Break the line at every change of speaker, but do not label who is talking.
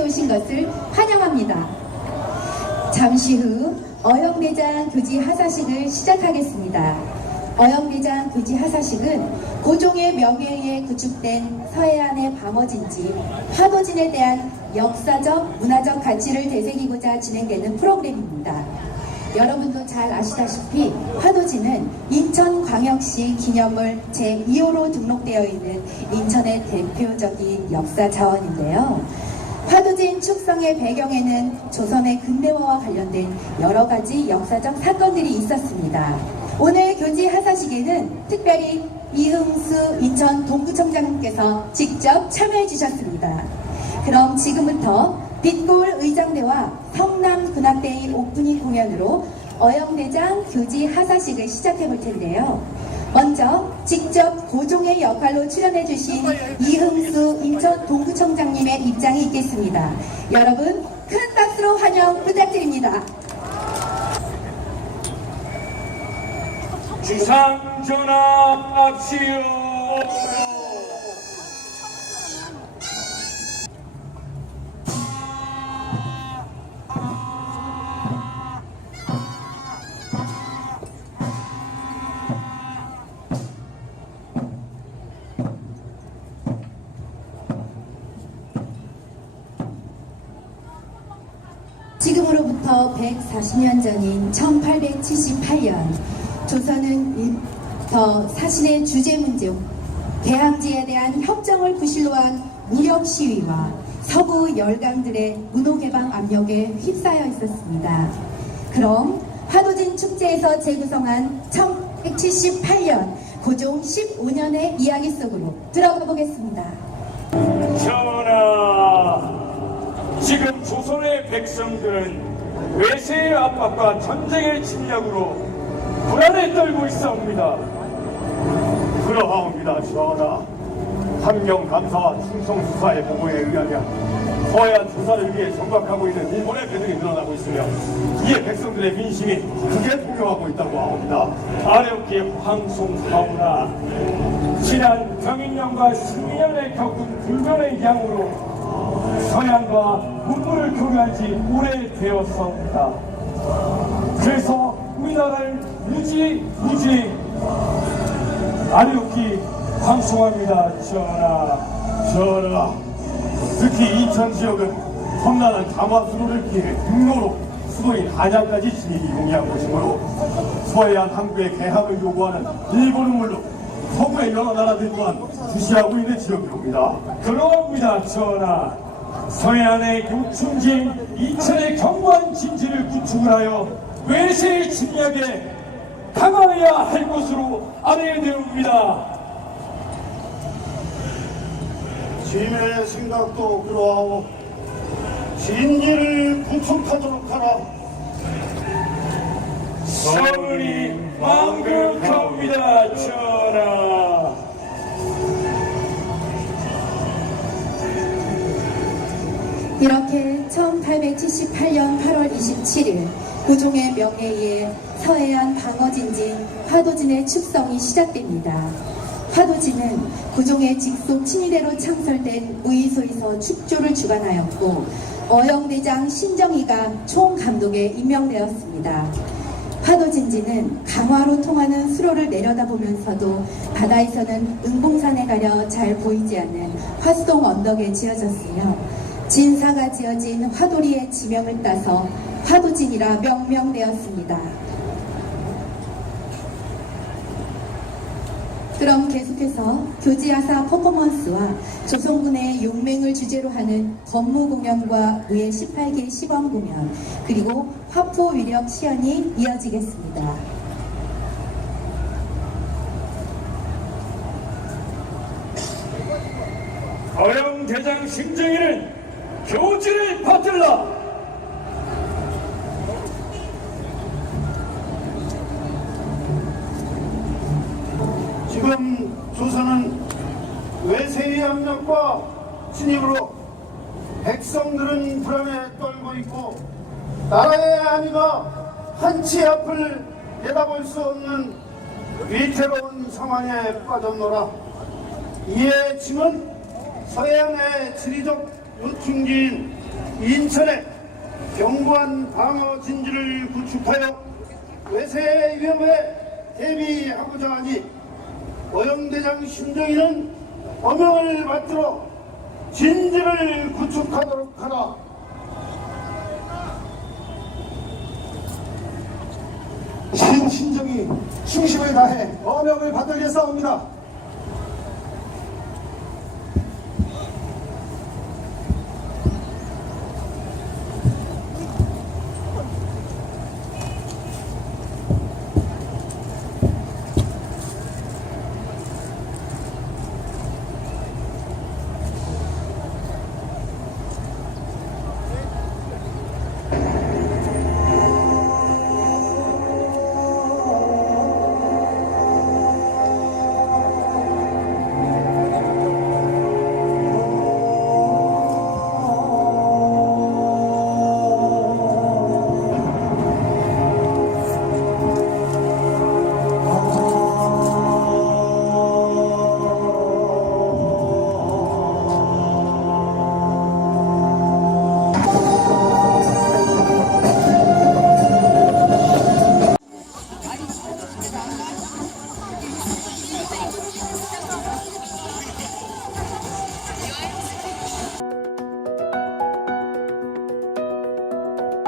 오신 것을 환영합니다. 잠시 후 어영대장 교지 하사식을 시작하겠습니다. 어영대장 교지 하사식은 고종의 명예에 구축된 서해안의 방어진지 화도진에 대한 역사적, 문화적 가치를 되새기고자 진행되는 프로그램입니다. 여러분도 잘 아시다시피 화도진은 인천광역시 기념물 제2호로 등록되어 있는 인천의 대표적인 역사 자원인데요. 화도진 축성의 배경에는 조선의 근대화와 관련된 여러 가지 역사적 사건들이 있었습니다. 오늘 교지 하사식에는 특별히 이흥수 인천 동구청장님께서 직접 참여해 주셨습니다. 그럼 지금부터 빛골 의장대와 성남 군악대의 오프닝 공연으로 어영대장 교지 하사식을 시작해 볼 텐데요. 먼저 직접 고종의 역할로 출연해 주신 이흥수 인천 동구청장님의 입장이 있겠습니다. 여러분 큰 박수로 환영 부탁드립니다.
주상 전합시오.
지금으로부터 140년 전인 1878년 조선은 일터 사신의 주재 문제 대항지에 대한 협정을 구실로 한 무력 시위와 서구 열강들의 문호 개방 압력에 휩싸여 있었습니다. 그럼 화도진 축제에서 재구성한 1178년 고종 15년의 이야기 속으로 들어가 보겠습니다.
전하, 지금 조선의 백성들은 외세의 압박과 전쟁의 침략으로 불안에 떨고 있사옵니다. 그러하옵니다, 전하. 환경 감사와 충성 수사의 보고에 의하면 서해안 조사를 위해 정박하고 있는 일본의 배들이 늘어나고 있으며 이에 백성들의 민심이 크게 동요하고 있다고 하옵니다. 아렵게 황송하오나 지난 경인년과 신민년에 겪은 불변의 양으로 서양과 문물을 교류한 지 오래되었사옵니다. 그래서 우리나라를 유지 무지 아렵기 황송합니다, 전하. 전하, 특히 이천 지역은 험난한 가마수로를 피해 등로로 수도인 한양까지 진입이 용이한 곳이므로 서해안 항구의 개항을 요구하는 일본은 물론 서구의 여러 나라들 또한 주시하고 있는 지역이옵니다. 그러옵니다, 전하. 서해안의 요충지인 이천의 경관 진지를 구축을 하여 외세의 침략에 당하여야 할 것으로 알아내옵니다. 짐의 생각도 그러하오. 진리를 구축하도록 하라. 서울이 망극합니다, 전
이렇게 1878년 8월 27일 고종의 명예에 서해안 방어진진 화도진의 축성이 시작됩니다. 화도진은 고종의 직속 친위대로 창설된 무의소에서 축조를 주관하였고 어영대장 신정희가 총감독에 임명되었습니다. 화도진지는 강화로 통하는 수로를 내려다보면서도 바다에서는 은봉산에 가려 잘 보이지 않는 화송 언덕에 지어졌으며 진사가 지어진 화도리의 지명을 따서 화도진이라 명명되었습니다. 그럼 계속해서 교지하사 퍼포먼스와 조선군의 용맹을 주제로 하는 건무 공연과 의의 18개 시범 공연 그리고 화포 위력 시연이 이어지겠습니다.
어영 대장 심정이는 교지를 받들라. 지금 조선은 외세의 압력과 침입으로 백성들은 불안에 떨고 있고 나라의 안위가 한치 앞을 내다볼 수 없는 위태로운 상황에 빠졌노라 이에 짐은 서해안의 지리적 요충지인 인천에 견고한 방어 진지를 구축하여 외세 위험에 대비하고자 하니 어영대장 심정이는 어명을 받들어 진지를 구축하도록 하라. 신신정이 충심을 다해 어명을 받들겠사옵니다.